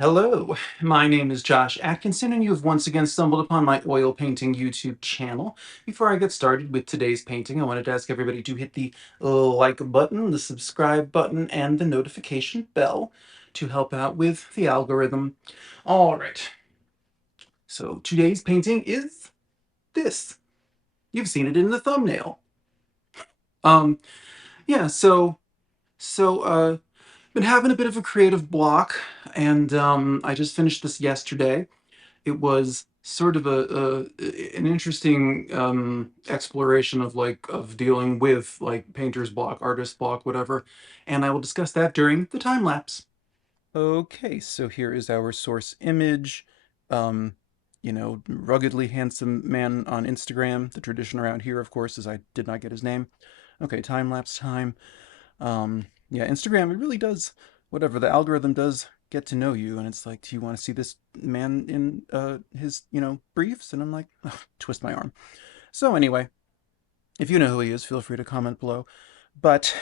Hello, my name is Josh Atkinson, and you have once again stumbled upon my oil painting YouTube channel. Before I get started with today's painting, I wanted to ask everybody to hit the like button, the subscribe button, and the notification bell to help out with the algorithm. All right, so today's painting is this. You've seen it in the thumbnail. Um, yeah, so been having a bit of a creative block, and I just finished this yesterday. It was sort of an interesting exploration of dealing with like painter's block, artist block, whatever, and I will discuss that during the time lapse. Okay, so here is our source image. Um, ruggedly handsome man on Instagram. The tradition around here, of course, is I did not get his name. Okay, time lapse time. Yeah, Instagram, it really does whatever. The algorithm does get to know you, and it's like, do you want to see this man in his, briefs? And I'm like, ugh, twist my arm. So anyway, if you know who he is, feel free to comment below. But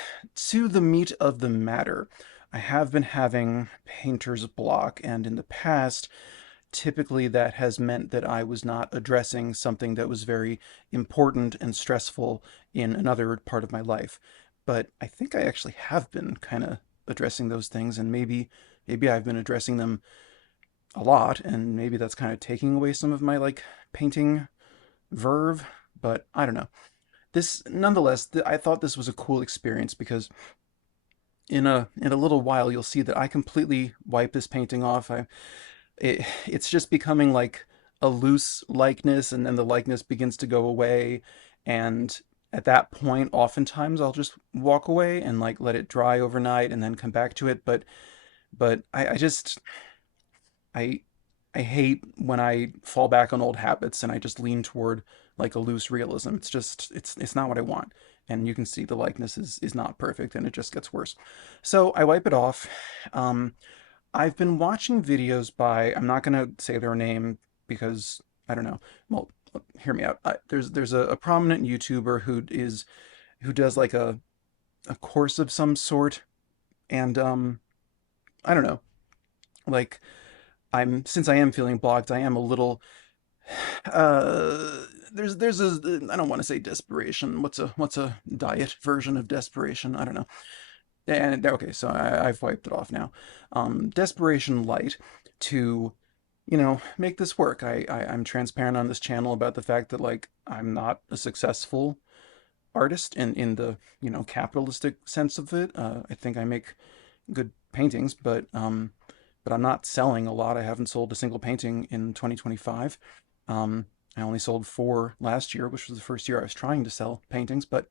to the meat of the matter, I have been having painter's block, and in the past, typically that has meant that I was not addressing something that was very important and stressful in another part of my life. But I think I actually have been kind of addressing those things, and maybe I've been addressing them a lot, and maybe that's kind of taking away some of my like painting verve, but I don't know. This nonetheless, I thought this was a cool experience because in a little while you'll see that I completely wipe this painting off. It's just becoming like a loose likeness, and then the likeness begins to go away, and at that point oftentimes I'll just walk away and like let it dry overnight and then come back to it. But I hate when I fall back on old habits and I just lean toward like a loose realism. It's not what I want. And you can see the likeness is not perfect, and it just gets worse. So I wipe it off. um I've been watching videos by, I'm not gonna say their name because I don't know. Well, hear me out. There's a prominent YouTuber who does like a course of some sort, and I don't know. Like, since I am feeling blocked, I am a little there's a, I don't want to say desperation. What's a diet version of desperation? I don't know. And okay, so I've wiped it off now. Desperation light to, make this work. I'm transparent on this channel about the fact that like I'm not a successful artist in the capitalistic sense of it. I think I make good paintings, but I'm not selling a lot. I haven't sold a single painting in 2025. I only sold four last year, which was the first year I was trying to sell paintings. But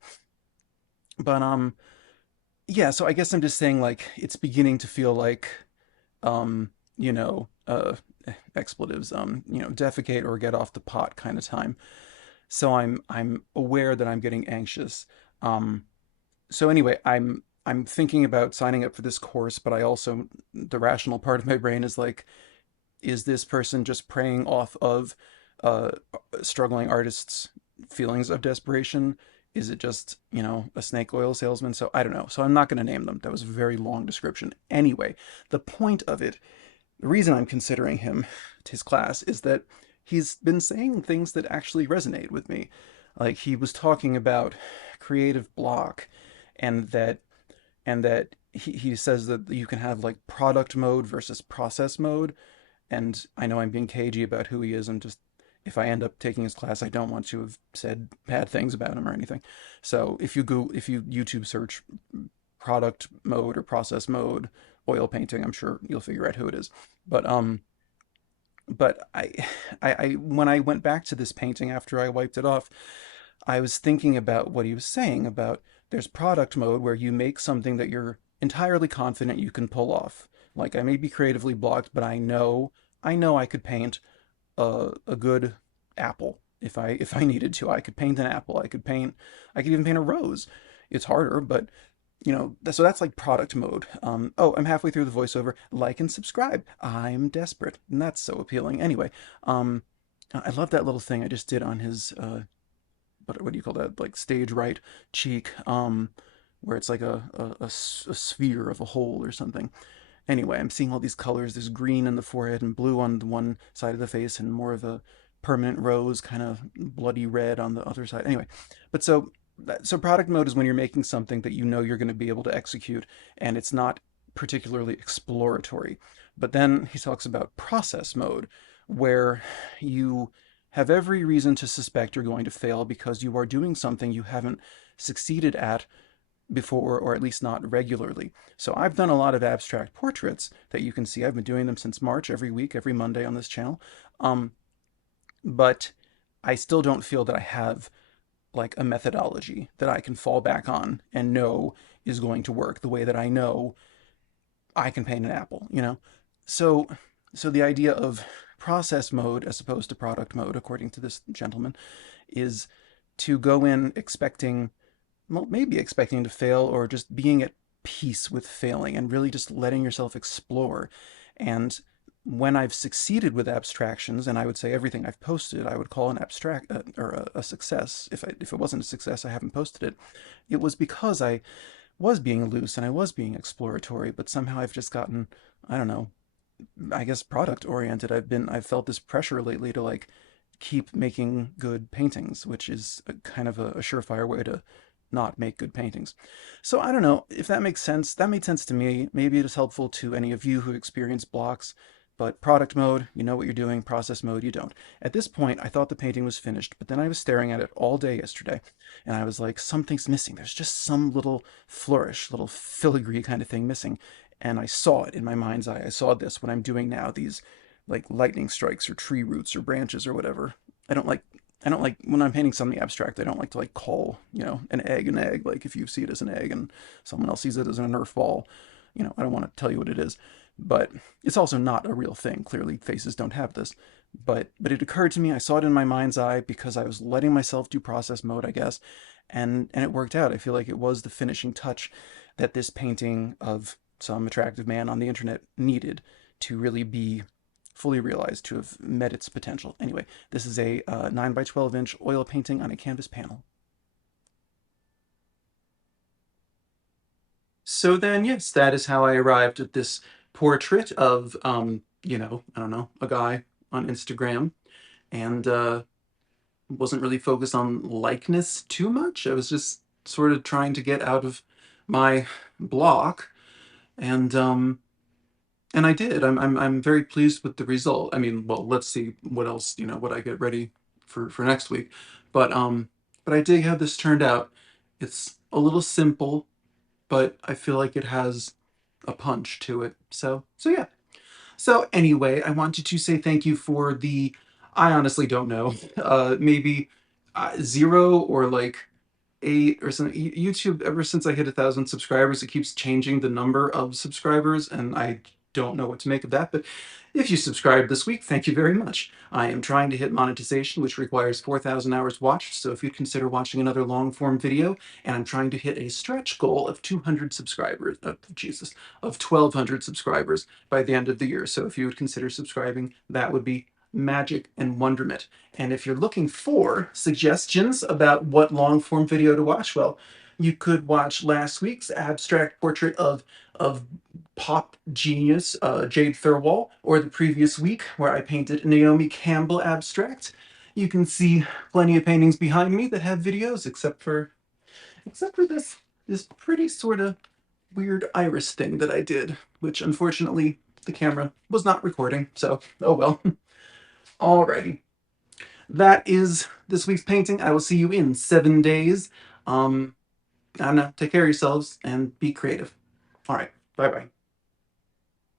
yeah. So I guess I'm just saying like it's beginning to feel like um, you know, uh, expletives, defecate or get off the pot kind of time. So I'm aware that I'm getting anxious. Um, so anyway, I'm thinking about signing up for this course, but I also, the rational part of my brain is like, is this person just preying off of uh, struggling artists' feelings of desperation? Is it just, a snake oil salesman? So I don't know. So I'm not going to name them. That was a very long description. Anyway, the point of it, the reason I'm considering his class, is that he's been saying things that actually resonate with me. Like he was talking about creative block, and that he says that you can have like product mode versus process mode. And I know I'm being cagey about who he is. And just, if I end up taking his class, I don't want to have said bad things about him or anything. So if you YouTube search product mode or process mode oil painting, I'm sure you'll figure out who it is. But when I went back to this painting after I wiped it off, I was thinking about what he was saying about there's product mode where you make something that you're entirely confident you can pull off. Like I may be creatively blocked, but I know I could paint a good apple if I needed to. I could paint an apple. I could even paint a rose. It's harder, but so that's like product mode. Oh, I'm halfway through the voiceover. Like and subscribe. I'm desperate, and that's so appealing. Anyway, um, I love that little thing I just did on his what do you call that? Like stage right cheek, where it's like a sphere of a hole or something. Anyway, I'm seeing all these colors. There's green in the forehead and blue on the one side of the face, and more of a permanent rose, kind of bloody red on the other side. Anyway, but so product mode is when you're making something that you know you're going to be able to execute, and it's not particularly exploratory. But then he talks about process mode, where you have every reason to suspect you're going to fail because you are doing something you haven't succeeded at before, or at least not regularly. So I've done a lot of abstract portraits that you can see. I've been doing them since March, every week, every Monday on this channel. Um, but I still don't feel that I have like a methodology that I can fall back on and know is going to work the way that I know I can paint an apple. So so the idea of process mode as opposed to product mode, according to this gentleman, is to go in expecting, well, maybe expecting to fail, or just being at peace with failing and really just letting yourself explore. And when I've succeeded with abstractions, and I would say everything I've posted, I would call an abstract or a success. If it wasn't a success, I haven't posted it. It was because I was being loose and I was being exploratory, but somehow I've just gotten, I don't know, I guess product oriented. I've felt this pressure lately to like keep making good paintings, which is a kind of a surefire way to not make good paintings. So I don't know if that makes sense. That made sense to me. Maybe it is helpful to any of you who experience blocks. But product mode, you know what you're doing. Process mode, you don't. At this point, I thought the painting was finished, but then I was staring at it all day yesterday, and I was like, something's missing. There's just some little flourish, little filigree kind of thing missing. And I saw it in my mind's eye. I saw this, what I'm doing now, these like lightning strikes or tree roots or branches or whatever. I don't like I don't like when I'm painting something abstract, I don't like to like call, an egg. Like if you see it as an egg and someone else sees it as a Nerf ball, I don't want to tell you what it is. But it's also not a real thing. Clearly faces don't have this. But it occurred to me, I saw it in my mind's eye because I was letting myself do process mode, I guess. And it worked out. I feel like it was the finishing touch that this painting of some attractive man on the internet needed to really be fully realized, to have met its potential. Anyway, this is a 9 by 12 inch oil painting on a canvas panel. So then, yes, that is how I arrived at this portrait of, I don't know, a guy on Instagram, and wasn't really focused on likeness too much. I was just sort of trying to get out of my block, and I did. I'm very pleased with the result. I mean, well, let's see what else, what I get ready for next week. But I dig how this turned out. It's a little simple, but I feel like it has a punch to it. So yeah. So anyway, I wanted to say thank you for the, I honestly don't know, maybe 0 or like 8 or something. YouTube, ever since I hit 1,000 subscribers, it keeps changing the number of subscribers, and I don't know what to make of that. But if you subscribed this week, thank you very much. I am trying to hit monetization, which requires 4,000 hours watched, so if you'd consider watching another long-form video, and I'm trying to hit a stretch goal of 200 subscribers, of 1,200 subscribers by the end of the year. So if you would consider subscribing, that would be magic and wonderment. And if you're looking for suggestions about what long form video to watch, well, you could watch last week's abstract portrait of pop genius Jade Thirlwall, or the previous week where I painted Naomi Campbell abstract. You can see plenty of paintings behind me that have videos, except for this pretty sort of weird iris thing that I did, which unfortunately the camera was not recording, so oh well. Alrighty. That is this week's painting. I will see you in 7 days. I don't know. Take care of yourselves and be creative. All right. Bye bye.